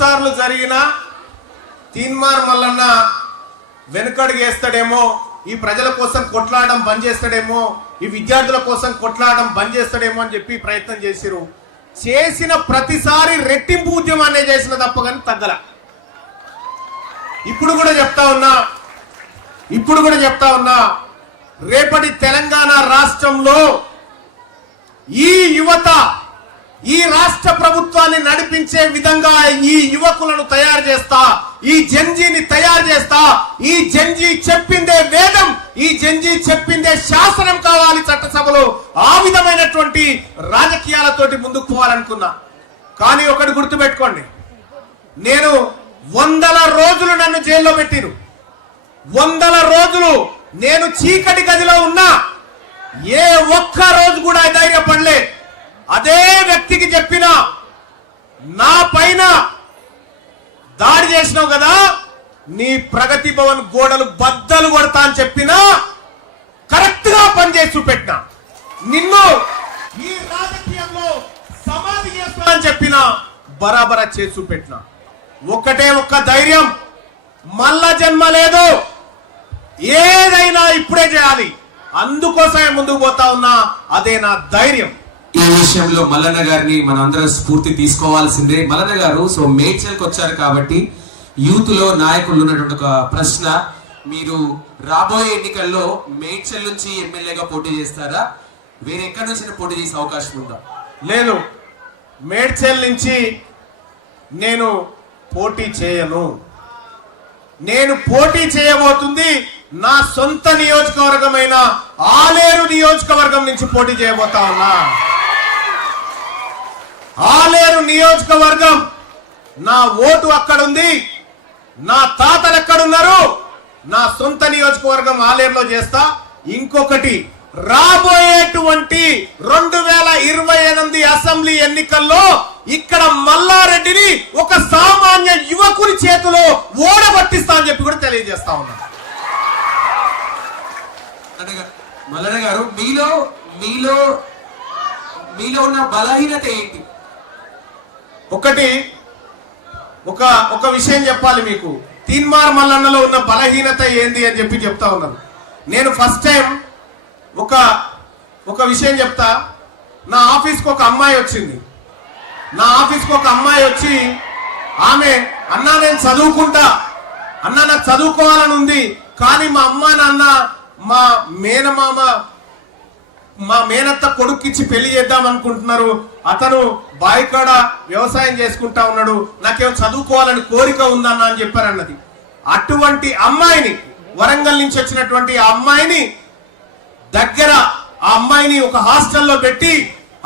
సార్లు జరిగిన తీన్మార్ మల్లన్న వెనుకడుగు వేస్తాడేమో, ఈ ప్రజల కోసం కొట్లాడడం బంద్ చేస్తాడేమో, ఈ విద్యార్థుల కోసం కొట్లాడడం బంద్ చేస్తాడేమో అని చెప్పి ప్రయత్నం చేసిరు. చేసిన ప్రతిసారి రెట్టింపు ఉద్యమాన్ని చేసిన తప్ప కానీ తగ్గల. ఇప్పుడు కూడా చెప్తా ఉన్నా రేపటి తెలంగాణ రాష్ట్రంలో ఈ యువత ఈ రాష్ట్ర ప్రభుత్వాన్ని నడిపించే విధంగా ఈ యువకులను తయారు చేస్తా, ఈ జంజీని తయారు చేస్తా. ఈ జంజీ చెప్పిందే వేదం, ఈ జంజీ చెప్పిందే శాసనం కావాలి చట్టసభలో. ఆ విధమైనటువంటి రాజకీయాలతోటి ముందుకు పోవాలనుకున్నా. కానీ ఒకటి గుర్తుపెట్టుకోండి, నేను 100 రోజులు నన్ను జైల్లో పెట్టిరు. 100 రోజులు నేను చీకటి గదిలో ఉన్నా. ఏ ఒక్క రోజు కూడా ధైర్యపడలే. అదే వ్యక్తికి చెప్పిన, నా పైన దాడి చేసినావు కదా, నీ ప్రగతి భవన్ గోడలు బద్దలు కొడతా అని చెప్పినా కరెక్ట్ గా పనిచేసి చూపెట్టినా. నిన్ను ఈ రాజకీయంలో సమాధి చేస్తా అని చెప్పినా బరాబరా చేసి చూపెట్టినా. ఒక్కటే ఒక్క ధైర్యం, మళ్ళా జన్మ లేదు, ఏదైనా ఇప్పుడే చేయాలి. అందుకోసమే ముందుకు పోతా ఉన్నా. అదే నా ధైర్యం. ఈ విషయంలో మల్లన్న గారిని మనం అందరం స్ఫూర్తి తీసుకోవాల్సిందే. మల్లన్న గారు మేడ్చల్కి వచ్చారు కాబట్టి యూత్ లో నాయకులు ఉన్నటువంటి ఒక ప్రశ్న, మీరు రాబోయే ఎన్నికల్లో మేడ్చల్ నుంచి ఎమ్మెల్యేగా పోటీ చేస్తారా, వేరే ఎక్కడి నుంచి పోటీ చేసే అవకాశం ఉందా? లేదు, మేడ్చల్ నుంచి నేను పోటీ చేయను. నేను పోటీ చేయబోతుంది నా సొంత నియోజకవర్గమైన ఆలేరు నియోజకవర్గం నుంచి పోటీ చేయబోతా ఉన్నా. ఆలేరు నియోజకవర్గం, నా ఓటు అక్కడుంది, నా తాతలు ఎక్కడున్నారు, నా సొంత నియోజకవర్గం ఆలేరులో చేస్తా. ఇంకొకటి, రాబోయేటువంటి 2028 అసెంబ్లీ ఎన్నికల్లో ఇక్కడ మల్లారెడ్డిని ఒక సామాన్య యువకుని చేతిలో ఓడగొట్టిస్తా అని చెప్పి కూడా తెలియజేస్తా ఉన్నా. మల్లన్న గారు, మీలో ఉన్న బలహీనత ఏంటి? ఒక విషయం చెప్పాలి మీకు. తీన్మార్ మల్లన్నలో ఉన్న బలహీనత ఏంది అని చెప్పి చెప్తా ఉన్నారు. నేను ఫస్ట్ టైం ఒక విషయం చెప్తా. నా ఆఫీస్కి ఒక అమ్మాయి వచ్చింది. వచ్చి ఆమె, అన్నా నేను చదువుకుంటా, అన్నా నాకు చదువుకోవాలని ఉంది, కానీ మా అమ్మ నాన్న మా మేనమామ మా మేనత్త కొడుక్కిచ్చి పెళ్లి చేద్దాం అనుకుంటున్నారు, అతను బాయికాడ వ్యవసాయం చేసుకుంటా ఉన్నాడు, నాకేమో చదువుకోవాలని కోరిక ఉందన్న అని చెప్పారన్నది. అటువంటి అమ్మాయిని, వరంగల్ నుంచి వచ్చినటువంటి ఆ అమ్మాయిని ఆ అమ్మాయిని ఒక హాస్టల్లో పెట్టి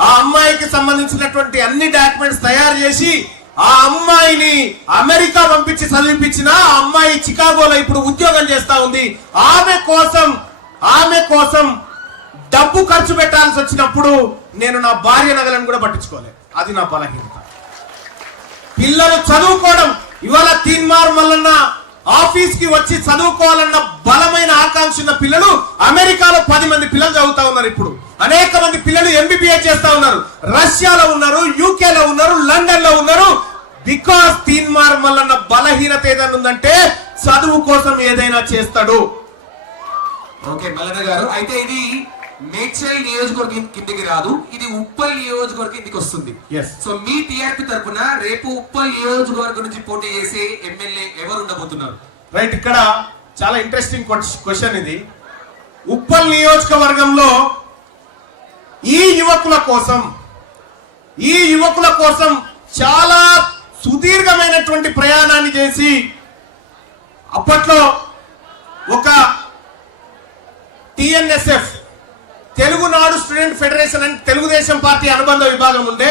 ఆ అమ్మాయికి సంబంధించినటువంటి అన్ని డాక్యుమెంట్స్ తయారు చేసి ఆ అమ్మాయిని అమెరికా పంపించి చదివిపించిన ఆ అమ్మాయి చికాగోలో ఇప్పుడు ఉద్యోగం చేస్తా ఉంది. ఆమె కోసం డబ్బు ఖర్చు పెట్టాల్సి వచ్చినప్పుడు నేను నా భార్య నగలను కూడా పట్టించుకోలేదు. అది నా బలహీనత. పిల్లలు చదువుకోవడం, ఇవాళ తీన్మార్ మల్లన్న ఆఫీస్ కి వచ్చి చదువుకోవాలన్న బలమైన ఆకాంక్ష ఉన్న పిల్లలు అమెరికాలో 10 మంది పిల్లలు చదువుతా ఉన్నారు. ఇప్పుడు అనేక మంది పిల్లలు MBBA చేస్తా ఉన్నారు. రష్యాలో ఉన్నారు, యూకేలో ఉన్నారు, లండన్ లో ఉన్నారు. బికాస్ తీన్మార్ మల్లన్న బలహీనత ఏదైనా ఉందంటే చదువు కోసం ఏదైనా చేస్తాడు. ఓకే మల్లన్న గారు, అయితే ఇది మేడ్చల్ నియోజకవర్గం కిందికి రాదు, ఇది ఉప్పల్ నియోజకవర్గం కిందికి వస్తుంది. సో మీ టీఆర్పీ తరఫున రేపు ఉప్పల్ నియోజకవర్గం నుంచి పోటీ చేసే ఎమ్మెల్యే ఎవరు ఉండబోతున్నారు? రైట్, ఇక్కడ చాలా ఇంట్రెస్టింగ్ క్వశ్చన్ ఇది. ఉప్పల్ నియోజకవర్గంలో ఈ యువకుల కోసం చాలా సుదీర్ఘమైనటువంటి ప్రయాణాన్ని చేసి అప్పట్లో ఒక TNSF తెలుగునాడు స్టూడెంట్ ఫెడరేషన్ అని తెలుగుదేశం పార్టీ అనుబంధ విభాగం ఉండే.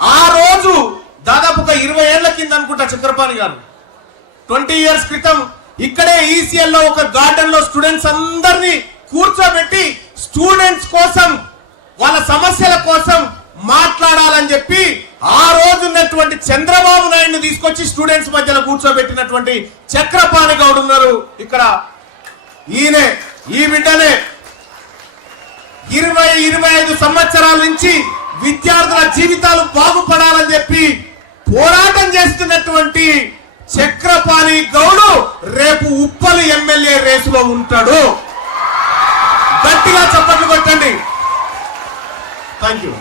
ఆ రోజు దాదాపు ఒక 20 ఏళ్ల కింద అనుకుంటా చక్రపాణి గారు 20 years క్రితం ఇక్కడే ECL లో ఒక గార్డెన్ లో స్టూడెంట్స్ అందరినీ కూర్చోబెట్టి స్టూడెంట్స్ కోసం, వాళ్ళ సమస్యల కోసం మాట్లాడాలని చెప్పి ఆ రోజు ఉన్నటువంటి చంద్రబాబు నాయుడుని తీసుకొచ్చి స్టూడెంట్స్ మధ్యలో కూర్చోబెట్టినటువంటి చక్రపాణి గౌడ్ ఉన్నారు ఇక్కడ. ఈ బిడ్డనే 20-25 సంవత్సరాల నుంచి విద్యార్థుల జీవితాలు బాగుపడాలని చెప్పి పోరాటం చేస్తున్నటువంటి చక్రపాణి గౌడు రేపు ఉప్పలి ఎమ్మెల్యే రేసులో ఉంటాడు. గట్టిగా చప్పట్లు కొట్టండి. Thank you.